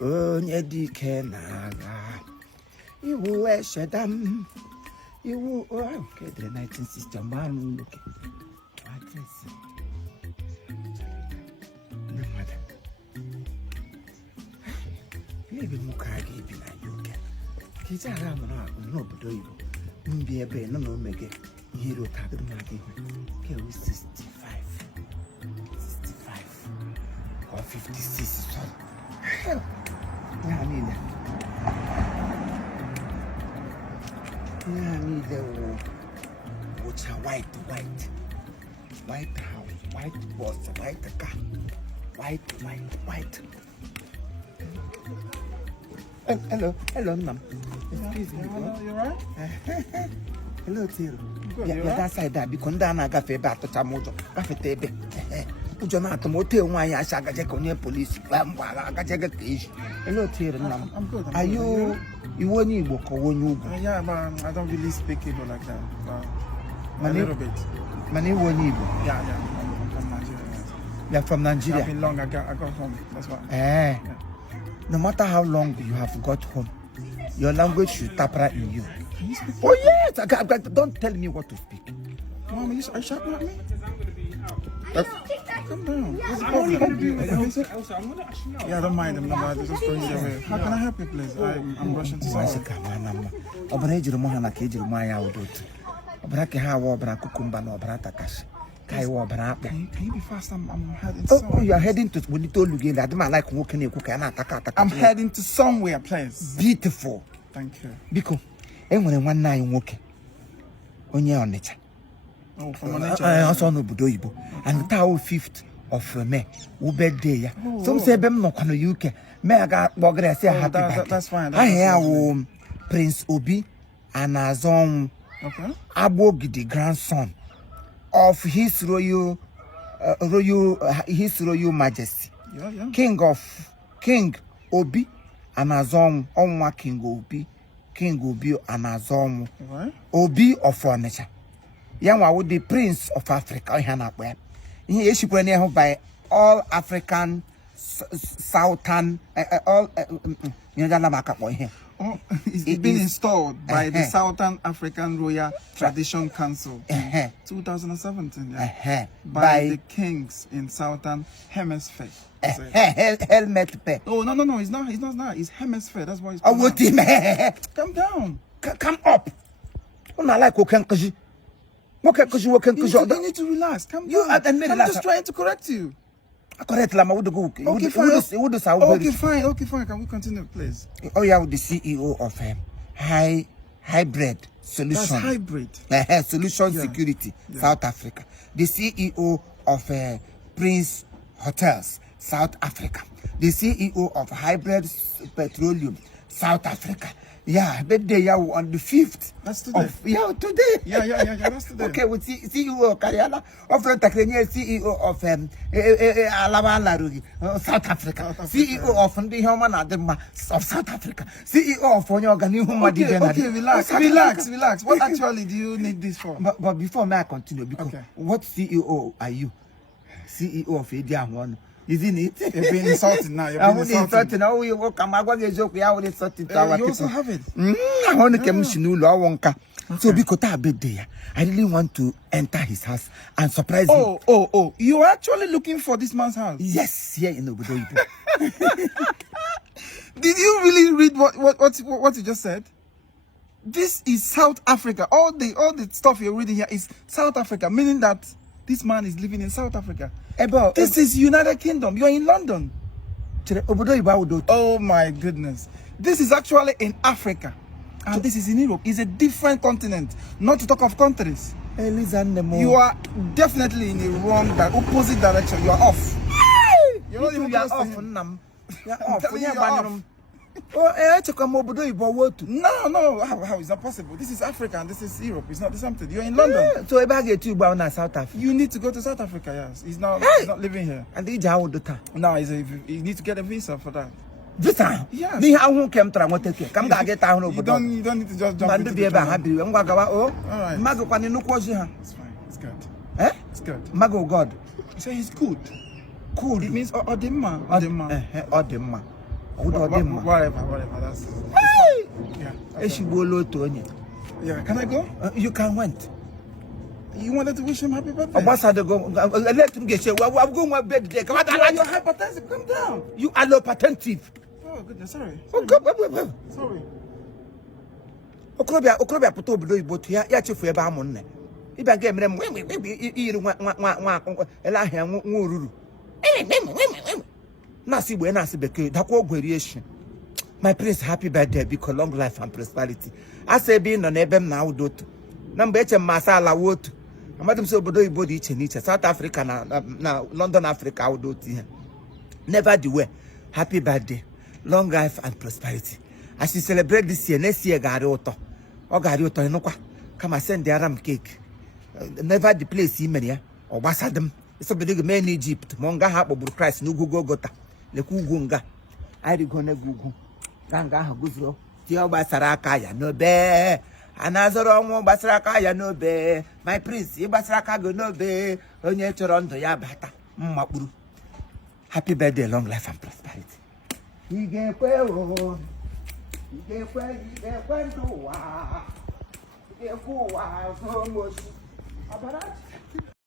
onye dike na-agha iwu eshedam iwu kedere 1960 mgbe ahụ nwoke adresị na mmadụ ebe nwoke a ga-ebi na UK ka iji agha mụrụ n'obodo Igbo mbi ebe nọ na omege ihe rota adịrị na gị ka ewu 65 or 56 sorry ya niile wụcha white house, white bus, white car, white. Hello, ma'am. Excuse me. You right? Hello, Tiro. Good, Yeah, that side that because Ndana gafe ba to chamojo, gafe tebe. Ujo na to mote nwa ya asha gaje ko nye police. Ngwa gaje ga kish. Hello, Tiro, ma'am. I'm good. Are you only Igbo ko wonyi Igbo? Yeah, but I don't really speak Igbo like that. A little bit. Mani wonyi Igbo. Yeah. I'm from Nigeria. You're from Nigeria. I've been long. I got home. That's why. Yeah. No matter how long you have got home, your language should tap right in you. Can you speak? Oh yes, don't tell me what to speak. Mom, are you shouting at me? Calm down. What's the problem? Yeah, I don't mind. I'm not just going your way. How can I help you, please? I'm rushing to somewhere. Can you be fast? I'm heading to somewhere. Oh, you're heading to Bonito. I don't like walking. I'm heading to somewhere, please. Beautiful. Thank you. Because when one night walking, on your nature. Oh, from nature. Also no Budoibo. And the 5th of May, we birthday. Some say Bem no can UK. May I got Bogre say happy birthday. That's fine. I hear Prince Obi and Azon Abogidi, grandson of His Royal Majesty, King Obi and Azon Onwa King Obi and Azon Obi of furniture. Young would the Prince of Africa. He is by all African Southern It's been installed by the Southern African Royal Tradition Council in 2017 by the kings in Southern Hemisphere. Helmet pay. Oh no, it's not it's hemisphere, that's why it's calm down. Come up. I like you need to relax. Come down. I'm just trying to correct you. Correct, Lama. Okay, fine. Okay, fine. Can we continue, please? Oh, yeah, with the CEO of Hybrid Solution. That's hybrid. Solution Security, South Africa. The CEO of Prince Hotels, South Africa. The CEO of Hybrid Petroleum, South Africa. Yeah, birthday on the 5th. That's today. Today. Yeah, that's today. Okay, with CEO of Kariala, of the CEO of South Africa, CEO of the Human of South Africa, CEO of Okay, relax. What actually do you need this for? But before I continue, because what CEO are you? CEO of Indian isn't it? You've been insulting now. You've been insulting. Now you walk. I'm going to joke. You also have it. I want to come to so because I really want to enter his house and surprise him. Oh! You are actually looking for this man's house? Yes, here in Obodo. Did you really read what you just said? This is South Africa. All the stuff you're reading here is South Africa, meaning that this man is living in South Africa. This is United Kingdom. You're in London. Oh my goodness. This is actually in Africa. And this is in Europe. It's a different continent. Not to talk of countries. You are definitely in the wrong, opposite direction. You are off. You're not even off. You're off. No, how is that possible? This is Africa and this is Europe. It's not the same thing. You're in London. So if I get you bound to South Africa, you need to go to South Africa. Yes, he's not living here. And the how the time? No, you need to get a visa for that. Visa? Yes. Me how who came to take? Come back get down over. You don't need to just jump into the happy. All right. Mago kwani no kwaji ha. It's fine. It's good. It's good. Mago God. You say he's good. Cool. It means Odimma. Odimma. Whatever. That's Hey! yeah. Yeah. Can I go? You can went. You wanted to wish him happy birthday? Let him get I'm going my birthday. Come on, You're hypertensive. Calm down. you are no patentive. Oh goodness, sorry. Sorry. Okrobia puto obodo Igbo to ya chefu ebe amụ nne. Ịbịa ga emere m iri nwa ele ahịa nwa oruru. Na-asị Igbo na-asị Bekee dakwa ogweri eshi. My prince, happy birthday, because long life and prosperity. I say being on ebem na udoto. Number eche masala woto. Amadum so obodo Igbo dị iche n'iche. South Africa na London Africa udoto ihe. Never the way. Happy birthday, long life and prosperity. As you celebrate this year, next year gari ụtọ. Ọ gari ụtọ ịnụkwa. Kama send the aram cake. Never the place imere ya. Ọ gbasadem. It's obodo Igbo mee n'Egypt. Ma nga ha kpọgburu Christ n'ugwu Golgotha. Lekwa ugwu nga. Anyị rigo n'egwu ugwu. Ganga ha guzoro. Ti ọ gbasara aka ya n'obe. Anazoro ọnwụ gbasara aka ya n'obe. My prince, ị gbasara aka gị n'obe. Onye chọrọ ndụ ya bata. Mmakpuru. Happy birthday, long life and prosperity. Igekwe o. Igekwe ndụwa. Igekwe ụwa zo moshi. Abarachi.